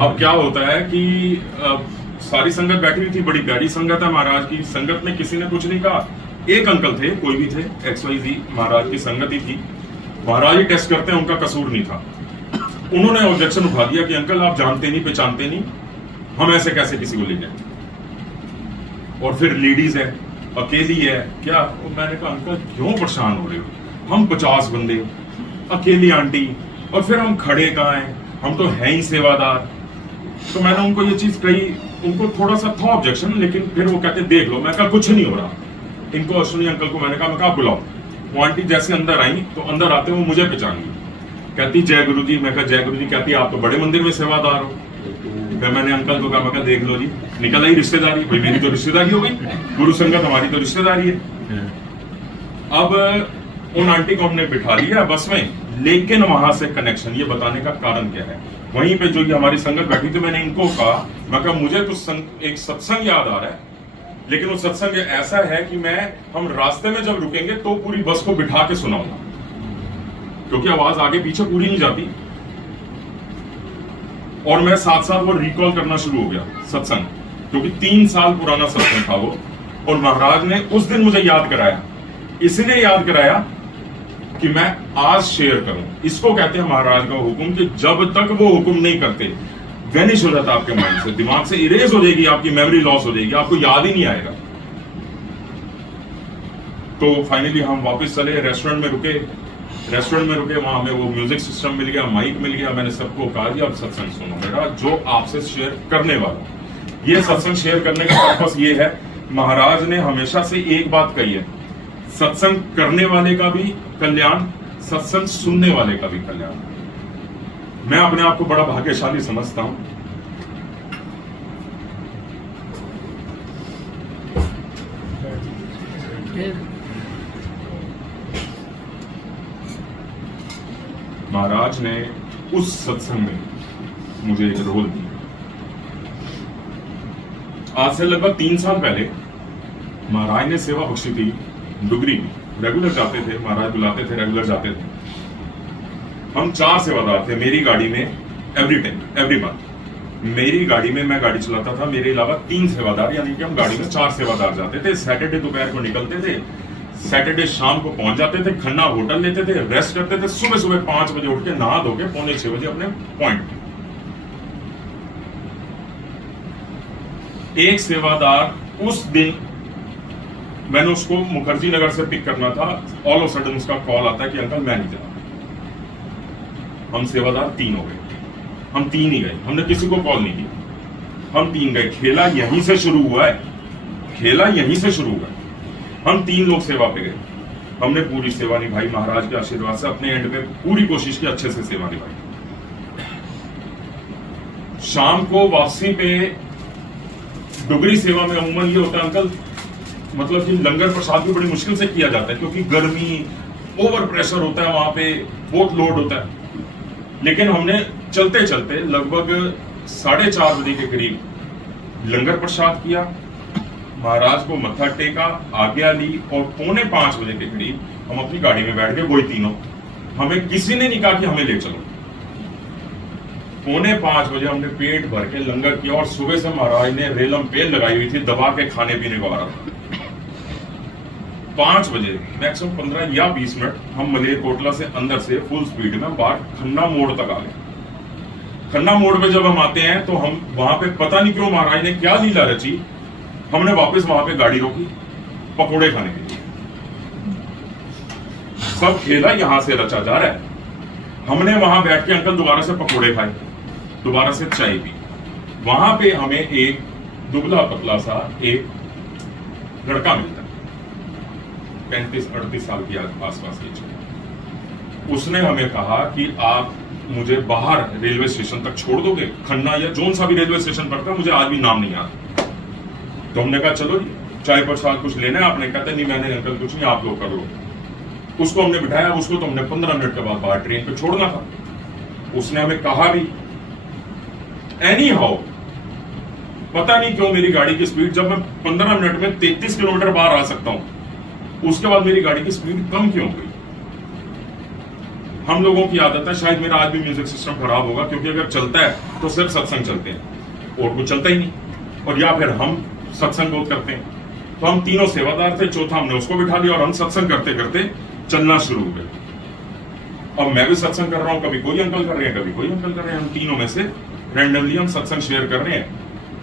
अब क्या होता है कि सारी संगत बैठी हुई थी, बड़ी प्यारी संगत है महाराज की। संगत में किसी ने कुछ नहीं कहा। एक अंकल थे, कोई भी थे, XYZ महाराज की संगत ही थी। महाराज ही टेस्ट करते हैं, उनका कसूर नहीं था। उन्होंने ऑब्जेक्शन उठा दिया कि अंकल आप जानते नहीं पहचानते नहीं, हम ऐसे कैसे किसी को ले जाए। और फिर लेडीज है, अकेली है क्या। मैंने कहा अंकल क्यों परेशान हो रहे हो, हम 50 बंदे, अकेली आंटी, और फिर हम खड़े कहाँ हैं, हम तो हैं ही सेवादार। तो मैंने उनको ये चीज कही, उनको थोड़ा सा था ऑब्जेक्शन, लेकिन फिर वो कहते देख लो। मैं कहा कुछ नहीं हो रहा। इनको अश्विनी अंकल को मैंने कहा बुलाओ। वो आंटी जैसे अंदर आई तो अंदर आते वो मुझे पहचान गई, कहती जय गुरु जी। मैं कहा जय गुरु जी। कहती आप तो बड़े मंदिर में सेवादार हो। फिर मैंने अंकल को कहा, मैं कहा देख लो जी, निकल आई रिश्तेदारी। भाई मेरी तो रिश्तेदारी हो गई, गुरु संगत हमारी तो रिश्तेदारी है। अब उन आंटी को हमने बिठा लिया बस में, लेकिन वहां से कनेक्शन, ये बताने का कारण क्या है, वहीं पे जो ये हमारी संगत बैठी थी, मैंने इनको कहा, मैं कहा मुझे तो एक सत्संग याद आ रहा है, लेकिन वो सत्संग ऐसा है कि हम रास्ते में जब रुकेंगे तो पूरी बस को बिठा के सुनाऊंगा, क्योंकि आवाज आगे पीछे पूरी नहीं जाती। और मैं साथ साथ वो रिकॉल करना शुरू हो गया सत्संग, क्योंकि 3 साल पुराना सत्संग था वो। और महाराज ने उस दिन मुझे याद कराया, इसलिए याद कराया कि मैं आज शेयर करूं। इसको कहते हैं महाराज का हुक्म, कि जब तक वो हुक्म नहीं करते वैनिश हो जाता आपके माइंड से, दिमाग से इरेज हो जाएगी, आपकी मेमोरी लॉस हो जाएगी, आपको याद ही नहीं आएगा। तो फाइनली हम वापस चले, रेस्टोरेंट में रुके, वहां हमें वो म्यूजिक सिस्टम मिल गया, माइक मिल गया। मैंने सबको कहा कि अब सत्संग सुनो मेरा, जो आपसे शेयर करने वाला। ये सत्संग शेयर करने का पर्पस ये है, महाराज ने हमेशा से एक बात कही है, सत्संग करने वाले का भी कल्याण, सत्संग सुनने वाले का भी कल्याण। मैं अपने आप को बड़ा भाग्यशाली समझता हूं। महाराज ने उस सत्संग में मुझे एक रोल दिया। आज से लगभग 3 साल पहले महाराज ने सेवा बख्शी थी डुगरी में। रेगुलर जाते थे, महाराज बुलाते थे, रेगुलर जाते थे। हम 4 सेवादार थे मेरी गाड़ी में, एवरी मंथ। मेरी गाड़ी में, मैं गाड़ी चलाता था, मेरे अलावा 3 सेवादार, यानी कि हम गाड़ी में 4 सेवादार जाते थे। सैटरडे दोपहर को निकलते थे, सैटरडे शाम को पहुंच जाते थे, खन्ना होटल लेते थे, रेस्ट करते थे, सुबह 5 बजे उठ के नहा धो के 5:45 बजे अपने पॉइंट। एक सेवादार उस दिन, मैंने उसको मुखर्जी नगर से पिक करना था, ऑल ऑफ सडन उसका कॉल आता है कि अंकल मैं नहीं जा रहा। हम सेवादार 3 हो गए, हम 3 ही गए, हमने किसी को कॉल नहीं किया, हम 3 गए। खेला यहीं से शुरू हुआ है, हम 3 लोग सेवा पे गए। हमने पूरी सेवा निभाई, महाराज के आशीर्वाद से अपने एंड पे पूरी कोशिश की, अच्छे से सेवा निभाई। शाम को वापसी पे डुगरी सेवा में अमूमन ये होता है अंकल, मतलब कि लंगर प्रसाद भी बड़ी मुश्किल से किया जाता है, क्योंकि गर्मी, ओवर प्रेशर होता है, वहां पे बहुत लोड होता है। लेकिन हमने चलते चलते लगभग 4:30 बजे के करीब लंगर प्रसाद किया, महाराज को मत्था टेका, आज्ञा ली, और 4:45 बजे के करीब हम अपनी गाड़ी में बैठ गए, वही तीनों। हमें किसी ने नहीं कहा कि हमें ले चलो। 4:45 बजे हमने पेट भर के लंगर किया, और सुबह से महाराज ने रेलम पेल लगाई हुई थी, दबा के खाने पीने को आ रहा था। 5 बजे मैक्सिमम 15 या 20 मिनट हम मलेरकोटला से अंदर से फुल स्पीड में बाहर खन्ना मोड़ तक आ गए। खन्ना मोड़ पे जब हम आते हैं तो हम वहां पे, पता नहीं क्यों महाराज ने क्या लीला रची, हमने वापस वहां पे गाड़ी रोकी पकोड़े खाने के लिए। सब खेला यहां से रचा जा रहा है। हमने वहां बैठ के अंकल दोबारा से पकोड़े खाए, दोबारा से चाय पी। वहां पे हमें एक दुबला पतला सा एक लड़का मिलता, 35-38 साल की आसपास की। उसने हमें कहा कि आप मुझे बाहर रेलवे स्टेशन तक छोड़ दोगे, खन्ना या जोन सा भी रेलवे स्टेशन पड़ता है, मुझे आज भी नाम नहीं आता। तो हमने कहा चलो जी, चाय प्रसाद कुछ लेना है आपने? कहते नहीं मैंने अंकल कुछ नहीं, आप लोग कर लो। उसको हमने बिठाया, उसको तो हमने 15 मिनट के बाद बाहर ट्रेन पे छोड़ना था। उसने हमें कहा भी, एनी हाउ पता नहीं क्यों मेरी गाड़ी की स्पीड, जब मैं 15 मिनट में 33 किलोमीटर बाहर आ सकता हूं, उसके बाद मेरी गाड़ी की स्पीड कम क्यों हुई? हम लोगों की आदत है, शायद मेरा आज भी म्यूजिक सिस्टम खराब होगा, क्योंकि अगर चलता है तो सिर्फ सत्संग चलते हैं और कुछ चलता ही नहीं, और या फिर हम सत्संग बहुत करते हैं। तो हम तीनों सेवादार थे, चौथा हमने उसको बिठा लिया और हम सत्संग करते करते चलना शुरू हो गए। अब मैं भी सत्संग कर रहा हूं, कभी कोई अंकल कर रहे हैं, कभी कोई अंकल कर रहे हैं, हम तीनों में से रैंडमली हम सत्संग शेयर कर रहे हैं।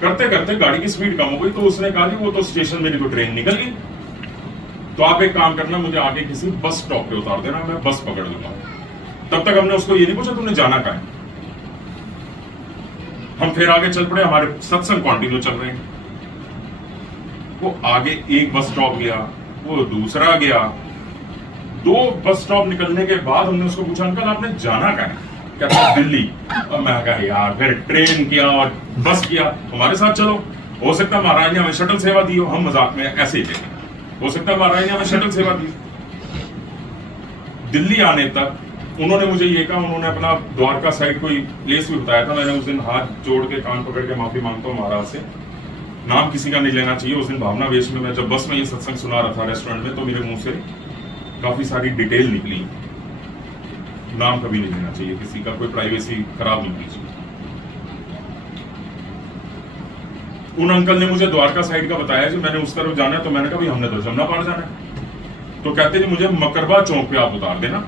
करते करते गाड़ी की स्पीड कम हो गई, तो उसने कहा कि वो तो स्टेशन, मेरी तो ट्रेन निकल गई, तो आप एक काम करना, मुझे आगे किसी बस स्टॉप पे उतार देना, मैं बस पकड़ लूंगा। तब तक हमने उसको ये नहीं पूछा तुमने जाना कहाँ है। हम फिर आगे चल पड़े, हमारे सत्संग कंटिन्यू चल रहे हैं। वो आगे एक बस स्टॉप गया, वो दूसरा गया, 2 बस स्टॉप निकलने के बाद हमने उसको पूछा अंकल आपने जाना कहाँ है? कहता दिल्ली। और मैं कहा यार, फिर ट्रेन किया और बस किया, हमारे साथ चलो, हो सकता है महाराज ने हमें शटल सेवा दी हो। हम मजाक में ऐसे ही थे, हो सकता है महाराज ने हमें शटल सेवा दी। दिल्ली आने तक उन्होंने मुझे ये कहा, उन्होंने अपना द्वारका साइड कोई प्लेस भी बताया था। मैंने उस दिन हाथ जोड़ के कान पकड़ के माफी मांगता हूँ महाराज से, नाम किसी का नहीं लेना चाहिए। उस दिन भावना वेश में मैं जब बस में ये सत्संग सुना रहा था रेस्टोरेंट में, तो मेरे मुंह से काफी सारी डिटेल निकली। नाम कभी नहीं लेना चाहिए किसी का, कोई प्राइवेसी खराब नहीं कीजिए। उन अंकल ने मुझे द्वारका साइड का बताया जी, मैंने उस तरफ जाना है, तो मैंने कहा भाई हमने तो जमुना पार जाना है। तो कहते जी मुझे मकरबा चौक पे आप उतार देना,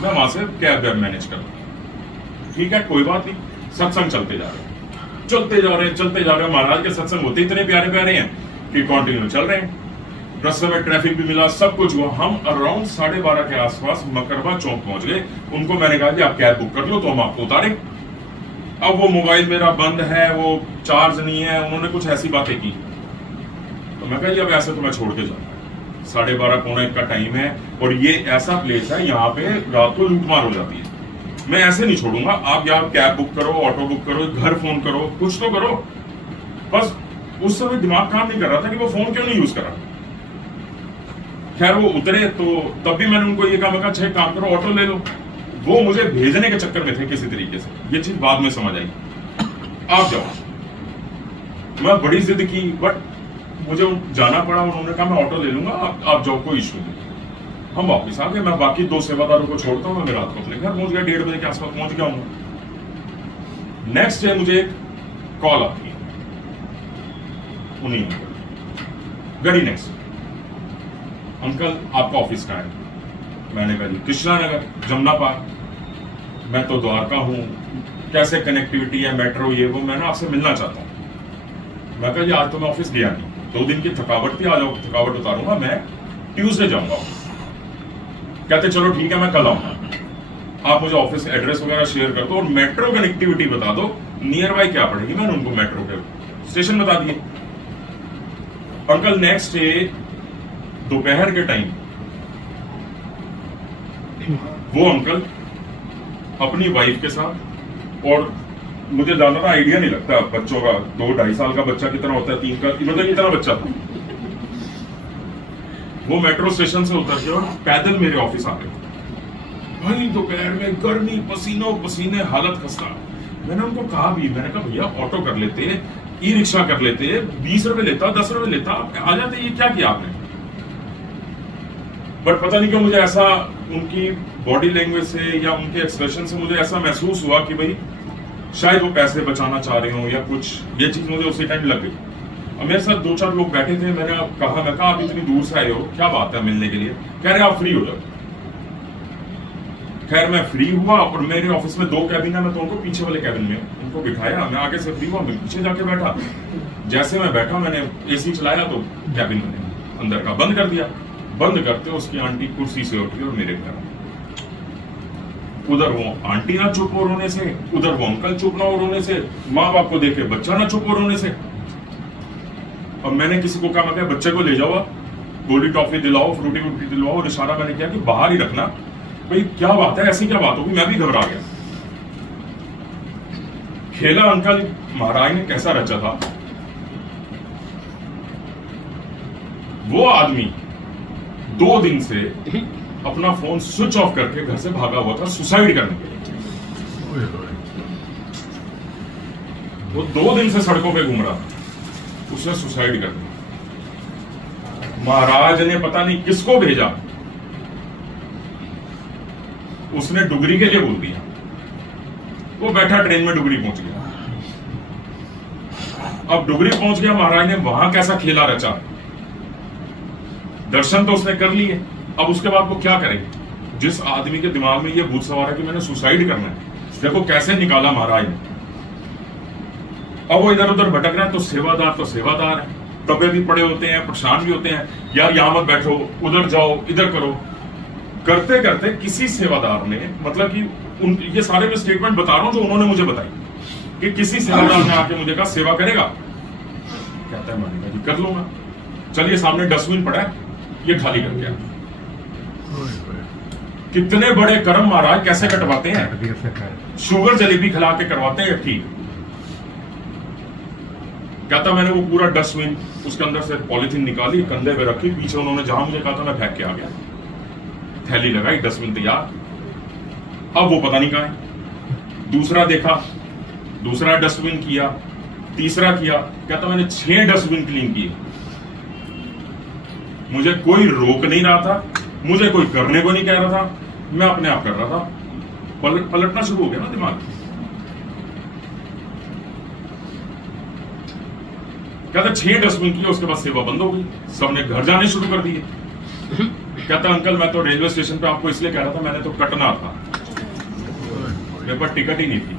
मैं वहां से कैब वैब मैनेज कर दूं। ठीक है, कोई बात नहीं। सत्संग चलते जा रहे हैं, चलते जा रहे हैं, चलते जा रहे हैं। महाराज के सत्संग होते इतने प्यारे प्यारे हैं कि कंटिन्यू चल रहे हैं। रास्ते में ट्रैफिक भी मिला, सब कुछ हुआ। हम अराउंड 12:30 के आसपास मकरबा चौक पहुंच गए। उनको मैंने कहा कि आप कैब बुक कर लो तो हम आपको उतारें। अब वो मोबाइल मेरा बंद है, वो चार्ज नहीं है, उन्होंने कुछ ऐसी बातें की। तो मैं कहा अब ऐसे तो मैं छोड़ के जाऊंगा, 12:30 पौने 1 का टाइम है, और ये ऐसा प्लेस है यहाँ पे रात को लूटमार हो जाती है, मैं ऐसे नहीं छोड़ूंगा। आप यहाँ कैब बुक करो, ऑटो बुक करो, घर फोन करो, कुछ तो करो। बस उस समय दिमाग काम नहीं कर रहा था कि वो फोन क्यों नहीं यूज करा। खैर वो उतरे, तो तब भी मैंने उनको ये कहा, मैं अच्छा एक काम करो ऑटो ले लो। वो मुझे भेजने के चक्कर में थे किसी तरीके से, ये चीज बाद में समझ आई। आप जाओ, मैं बड़ी जिद की, बट मुझे जाना पड़ा। उन्होंने कहा मैं ऑटो ले लूंगा, आप जाओ, कोई इशू नहीं। हम वापिस आ गए, मैं बाकी 2 सेवादारों को छोड़ता हूँ, मैं रात को अपने घर पहुंच गया, 1:30 बजे के आसपास पहुंच गया हूँ। नेक्स्ट डे मुझे एक कॉल आती है, उन्हीं वेरी नेक्स्ट, अंकल आपका ऑफिस कहाँ है? मैंने कहा जी कृष्णा नगर, जमुना पार। मैं तो द्वारका हूँ, कैसे कनेक्टिविटी है, मेट्रो ये वो, मैं ना आपसे मिलना चाहता हूँ। मैं कहा जी आज तो मैं ऑफिस गया नहीं, 2 दिन की थकावट थी, आ जाओ थकावट उतारूंगा, मैं ट्यूसडे जाऊंगा। कहते चलो ठीक है मैं कल आऊंगा, आप मुझे ऑफिस एड्रेस वगैरह शेयर कर दो और मेट्रो कनेक्टिविटी बता दो, नियर बाय क्या पड़ेगी। मैंने उनको मेट्रो के स्टेशन बता दिए। अंकल नेक्स्ट डे दोपहर के टाइम वो अंकल अपनी वाइफ के साथ, और मुझे ज्यादा आइडिया नहीं लगता बच्चों का, 2-2.5 साल का बच्चा कितना होता है, 3 का, मतलब कितना बच्चा था, वो मेट्रो स्टेशन से उतर के और पैदल मेरे ऑफिस आ गए। भाई दोपहर में गर्मी, पसीनों पसीने, हालत खस्ता। मैंने उनको कहा भी, मैंने कहा भैया ऑटो कर लेते, ई रिक्शा कर लेते, 20 रुपए लेता, 10 रुपए लेता, आ जाते, ये क्या किया आपने। बट पता नहीं क्यों मुझे ऐसा उनकी बॉडी लैंग्वेज से या उनके एक्सप्रेशन से मुझे ऐसा महसूस हुआ कि भाई शायद वो पैसे बचाना चाह रहे हो या कुछ, ये चीज मुझे उसी टाइम लग गई। और मेरे साथ 2-4 लोग बैठे थे, मैंने कहा आप इतनी दूर से आए हो, क्या बात है मिलने के लिए? कह रहे आप फ्री हो जाओ। खैर मैं फ्री हुआ और मेरे ऑफिस में 2 कैबिन है, मैं तो उनको पीछे वाले कैबिन में उनको बिठाया, मैं आगे से फ्री हुआ, मैं पीछे जाके बैठा। जैसे मैं बैठा, मैंने एसी चलाया तो कैबिन मैंने अंदर का बंद कर दिया। बंद करते उसकी आंटी कुर्सी से उठी और मेरे घर, उधर वो आंटी ना चुप हो रोने से, उधर वो अंकल चुप ना हो रोने से, माँ बाप को देखे बच्चा ना चुप हो रोने से। अब मैंने किसी को कहा, मैं बच्चे को ले जाओ, गोली टॉफी दिलाओ, फ्रूटी वूटी दिलवाओ, और इशारा मैंने किया कि बाहर ही रखना। भाई क्या बात है, ऐसी क्या बात होगी? मैं भी घबरा गया। खेला अंकल महाराज ने कैसा रचा था। वो आदमी 2 दिन से अपना फोन स्विच ऑफ करके घर से भागा हुआ था सुसाइड करने के लिए। वो 2 दिन से सड़कों पे घूम रहा था, उसने सुसाइड कर दिया। महाराज ने पता नहीं किसको भेजा, उसने डुगरी के लिए बोल दिया। वो बैठा ट्रेन में डुगरी पहुंच गया। अब डुगरी पहुंच गया, महाराज ने वहां कैसा खेला रचा। दर्शन तो उसने कर लिए, अब उसके बाद वो क्या करेगा? जिस आदमी के दिमाग में ये भूत सवार है कि मैंने सुसाइड करना है, देखो कैसे निकाला महाराज ने। अब वो इधर उधर भटक रहा है, तो सेवादार है, तबे भी पड़े होते हैं, परेशान भी होते हैं, यार यहां मत बैठो, उधर जाओ, इधर करो। करते करते किसी सेवादार ने, मतलब कि ये सारे मैं स्टेटमेंट बता रहा हूं जो उन्होंने मुझे बताई, कि किसी सेवादार ने आके मुझे कहा सेवा करेगा? कहता है मानेगा जी, कर लूंगा। चलिए सामने डस्टबिन पड़ा है, ये खाली करके आ। कितने बड़े कर्म महाराज कैसे कटवाते हैं, शुगर जलेबी खिला के करवाते हैं। ठीक, कहता मैंने वो पूरा डस्टबिन, उसके अंदर से पॉलिथीन निकाली, कंधे पे रखी, पीछे उन्होंने जहां मुझे कहा था मैं फेंक के आ गया, थैली लगाई, डस्टबिन तैयार। अब वो पता नहीं कहां है। दूसरा देखा, दूसरा डस्टबिन किया, तीसरा किया, कहता मैंने 6 डस्टबिन क्लीन किए। मुझे कोई रोक नहीं रहा था, मुझे कोई करने को नहीं कह रहा था, मैं अपने आप कर रहा था। पलटना शुरू हो गया ना दिमाग। कहता 6 डस्टबिन किए, उसके बाद सेवा बंद हो गई, सबने घर जाने शुरू कर दिए। कहता अंकल मैं तो रेलवे स्टेशन पे आपको इसलिए कह रहा था, मैंने तो कटना था, मेरे पास टिकट ही नहीं थी,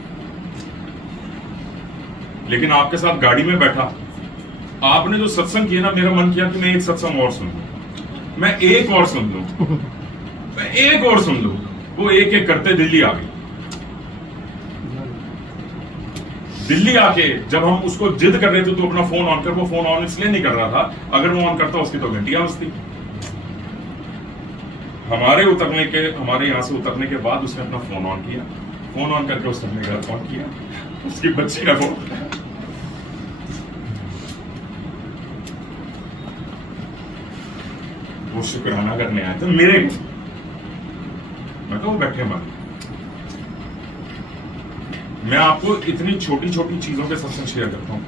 लेकिन आपके साथ गाड़ी में बैठा, आपने जो सत्संग किया ना, मेरा मन किया कि मैं एक सत्संग और सुन लूं, मैं एक और सुन लूं, मैं एक और सुन लूं। वो एक एक करते दिल्ली आ गई। दिल्ली आके जब हम उसको जिद कर रहे थे तो अपना फोन ऑन कर, वो फोन ऑन इसलिए नहीं कर रहा था, अगर वो ऑन करता उसकी तो घंटियां बजती। हमारे यहां से उतरने के बाद उसने अपना फोन ऑन किया, फोन ऑन करके उसने अपने घर फोन किया, उसकी बच्ची का फोन। वो शुक्राना करने आए थे मेरे को, मैं तो बैठे मन। मैं आपको इतनी छोटी छोटी चीजों के सत्संग शेयर करता हूं,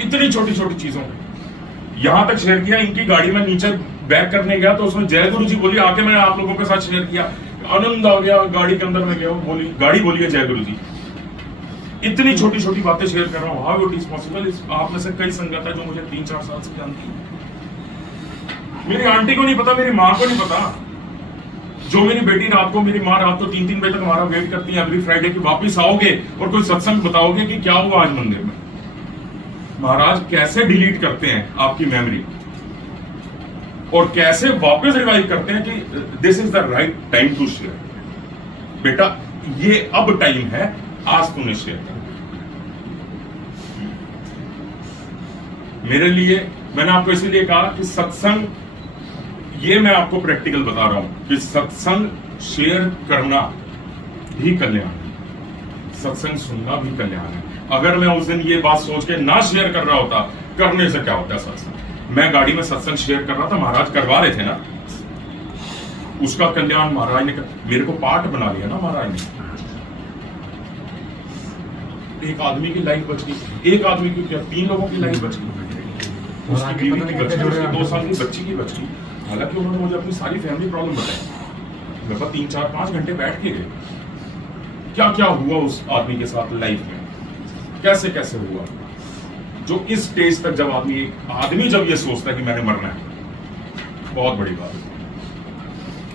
इतनी छोटी छोटी चीजों के। यहां तक शेयर किया, इनकी गाड़ी में नीचे बैक करने गया तो उसमें जय गुरु जी बोली, आके मैंने आप लोगों के साथ शेयर किया, आनंद आ गया। गाड़ी के अंदर में गया, बोली गाड़ी बोली है जय गुरु जी। इतनी छोटी छोटी बातें शेयर कर रहा हूं। How it is possible? आप में से कई संगत है जो मुझे 3-4 साल से जानती है। मेरी आंटी को नहीं पता, मेरी माँ को नहीं पता, जो मेरी बेटी रात को, मेरी माँ रात को 3-3 बजे तक हमारा वेट करती है एवरी फ्राइडे की वापिस आओगे और कोई सत्संग बताओगे कि क्या हुआ आज मंदिर में। महाराज कैसे डिलीट करते हैं आपकी मेमोरी और कैसे वापस रिवाइव करते हैं कि this is the right time to share. बेटा ये अब टाइम है, आज तूने शेयर कर। मेरे लिए, मैंने आपको इसीलिए कहा कि सत्संग, ये मैं आपको प्रैक्टिकल बता रहा हूं कि सत्संग शेयर करना भी कल्याण है, सत्संग सुनना भी कल्याण है। अगर मैं उस दिन ये बात सोच के ना शेयर कर रहा होता, करने से क्या होता है सत्संग। मैं गाड़ी में सत्संग शेयर कर रहा था, महाराज करवा रहे थे ना, उसका कल्याण महाराज ने मेरे को पार्ट बना लिया ना महाराज ने। एक आदमी की लाइफ बच गई, एक आदमी की क्या 3 लोगों की लाइफ बच गई, उसकी बीवी की बच गई, उसकी 2 साल की बच्ची की बच गई। हालांकि उन्होंने मुझे अपनी सारी फैमिली प्रॉब्लम बताई, लगभग 3-4-5 घंटे बैठ के गए, क्या क्या हुआ उस आदमी के साथ लाइफ में, कैसे कैसे हुआ। जो इस स्टेज तक जब आदमी जब ये सोचता है कि मैंने मरना है, बहुत बड़ी बात है।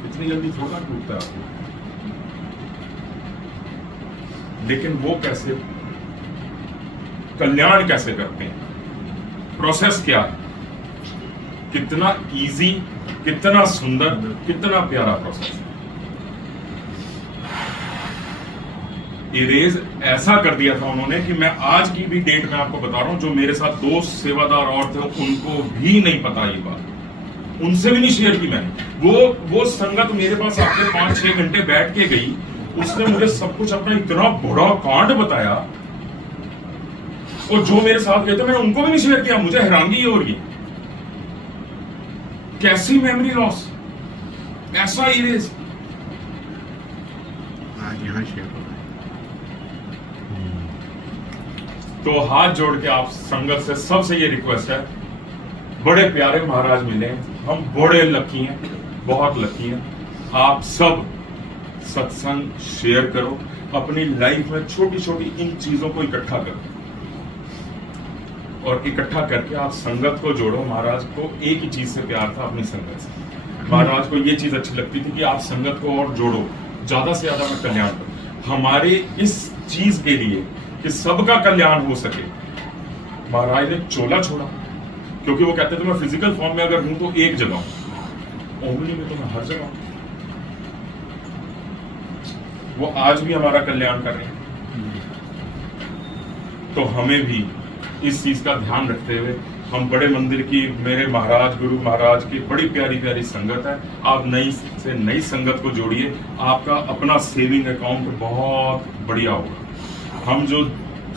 इतनी जल्दी थोड़ा टूटता है आपको, लेकिन वो कैसे, कल्याण कैसे करते हैं, प्रोसेस क्या है, कितना इजी, कितना सुंदर, कितना प्यारा प्रोसेस है। इरेज ऐसा कर दिया था उन्होंने कि मैं आज की भी डेट में आपको बता रहा हूं, जो मेरे साथ 2 सेवादार और थे उनको भी नहीं पता ये बात, उनसे भी नहीं शेयर की मैंने। वो संगत मेरे पास आके 5-6 घंटे बैठ के गई, उसने मुझे सब कुछ अपना इतना बड़ा कांड बताया, और जो मेरे साथ गए थे मैंने उनको भी नहीं शेयर किया। मुझे हैरानगी हो रही है, कैसी मेमोरी लॉस, ऐसा इरेज। यहां शेयर तो हाथ जोड़ के आप संगत से सबसे ये रिक्वेस्ट है, बड़े प्यारे महाराज मिले, हम बड़े लकी हैं, बहुत लकी हैं। आप सब सत्संग शेयर करो, अपनी लाइफ में छोटी छोटी इन चीजों को इकट्ठा करो और इकट्ठा करके आप संगत को जोड़ो। महाराज को एक ही चीज से प्यार था, अपनी संगत से। महाराज को ये चीज अच्छी लगती थी कि आप संगत को और जोड़ो, ज्यादा से ज्यादा में कल्याण करो। हमारे इस चीज के लिए कि सबका कल्याण हो सके, महाराज ने चोला छोड़ा, क्योंकि वो कहते थे मैं फिजिकल फॉर्म में अगर हूं तो एक जगह हूं, उंगली में तो मैं हर जगह हूं। वो आज भी हमारा कल्याण कर रहे हैं। तो हमें भी इस चीज का ध्यान रखते हुए, हम बड़े मंदिर की, मेरे महाराज गुरु महाराज की बड़ी प्यारी प्यारी संगत है, आप नई से नई संगत को जोड़िए, आपका अपना सेविंग अकाउंट बहुत बढ़िया होगा। हम जो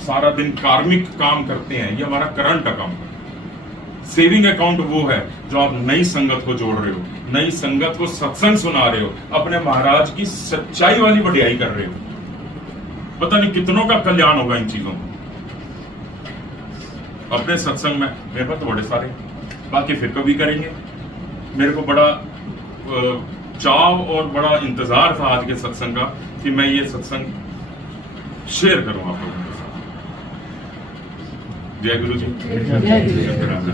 सारा दिन कार्मिक काम करते हैं, ये हमारा करंट अकाउंट है। सेविंग अकाउंट वो है जो आप नई संगत को जोड़ रहे हो, नई संगत को सत्संग सुना रहे हो, अपने महाराज की सच्चाई वाली बढ़ियाई कर रहे हो। पता नहीं कितनों का कल्याण होगा इन चीजों को। अपने सत्संग में मेरे पास तो बड़े सारे, बाकी फिर कभी करेंगे। मेरे को बड़ा चाव और बड़ा इंतजार था आज के सत्संग का कि मैं ये सत्संग शेयर करूं आप लोगों के साथ। जय गुरु जी। जय गुरु जी।